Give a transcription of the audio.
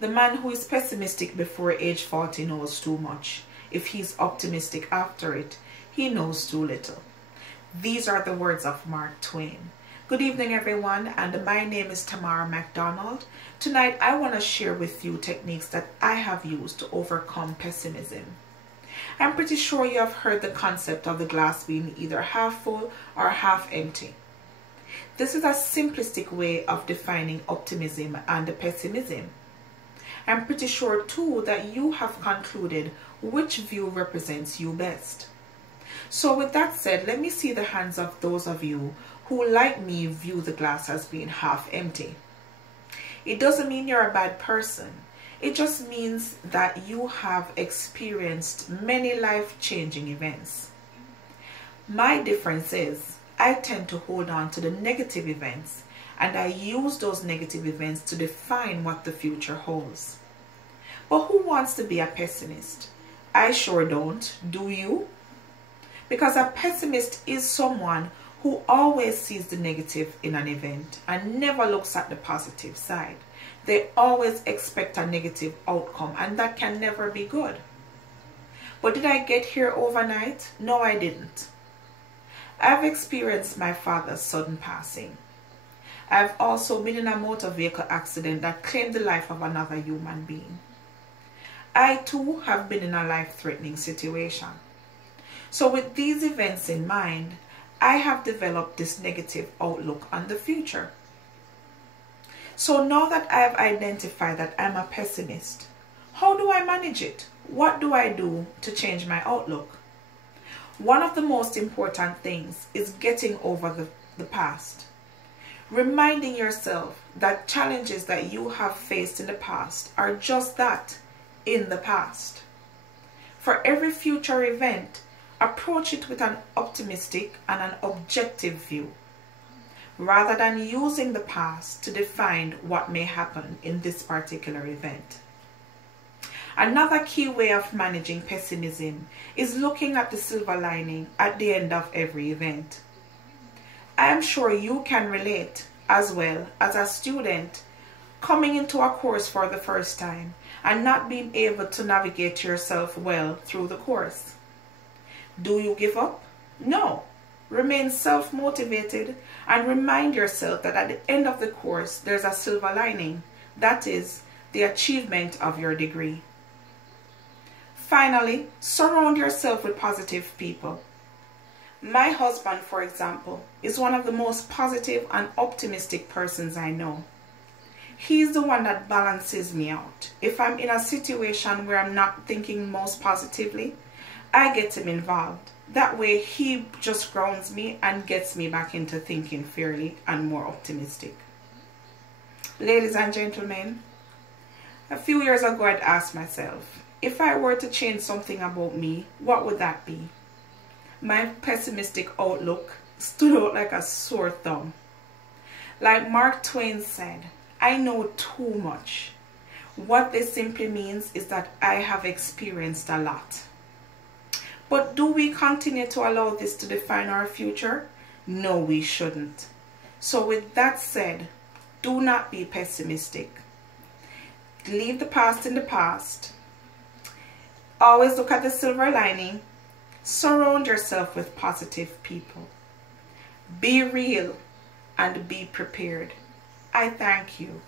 The man who is pessimistic before age 40 knows too much. If he's optimistic after it, he knows too little. These are the words of Mark Twain. Good evening, everyone, and my name is Tamara McDonald. Tonight, I want to share with you techniques that I have used to overcome pessimism. I'm pretty sure you have heard the concept of the glass being either half full or half empty. This is a simplistic way of defining optimism and pessimism. I'm pretty sure too that you have concluded which view represents you best. So with that said, let me see the hands of those of you who, like me, view the glass as being half empty. It doesn't mean you're a bad person. It just means that you have experienced many life-changing events. My difference is I tend to hold on to the negative events, and I use those negative events to define what the future holds. But who wants to be a pessimist? I sure don't. Do you? Because a pessimist is someone who always sees the negative in an event and never looks at the positive side. They always expect a negative outcome, and that can never be good. But did I get here overnight? No, I didn't. I've experienced my father's sudden passing. I've also been in a motor vehicle accident that claimed the life of another human being. I too have been in a life-threatening situation. So with these events in mind, I have developed this negative outlook on the future. So now that I have identified that I'm a pessimist, how do I manage it? What do I do to change my outlook? One of the most important things is getting over the past. Reminding yourself that challenges that you have faced in the past are just that, in the past. For every future event, approach it with an optimistic and an objective view, rather than using the past to define what may happen in this particular event. Another key way of managing pessimism is looking at the silver lining at the end of every event. I am sure you can relate as well as a student coming into a course for the first time and not being able to navigate yourself well through the course. Do you give up? No. Remain self-motivated and remind yourself that at the end of the course there's a silver lining. That is the achievement of your degree. Finally, surround yourself with positive people. My husband, for example, is one of the most positive and optimistic persons I know. He's the one that balances me out. If I'm in a situation where I'm not thinking most positively, I get him involved. That way he just grounds me and gets me back into thinking fairly and more optimistic. Ladies and gentlemen, a few years ago I'd asked myself, if I were to change something about me, what would that be? My pessimistic outlook stood out like a sore thumb. Like Mark Twain said, I know too much. What this simply means is that I have experienced a lot. But do we continue to allow this to define our future? No, we shouldn't. So with that said, do not be pessimistic. Leave the past in the past. Always look at the silver lining. Surround yourself with positive people. Be real and be prepared. I thank you.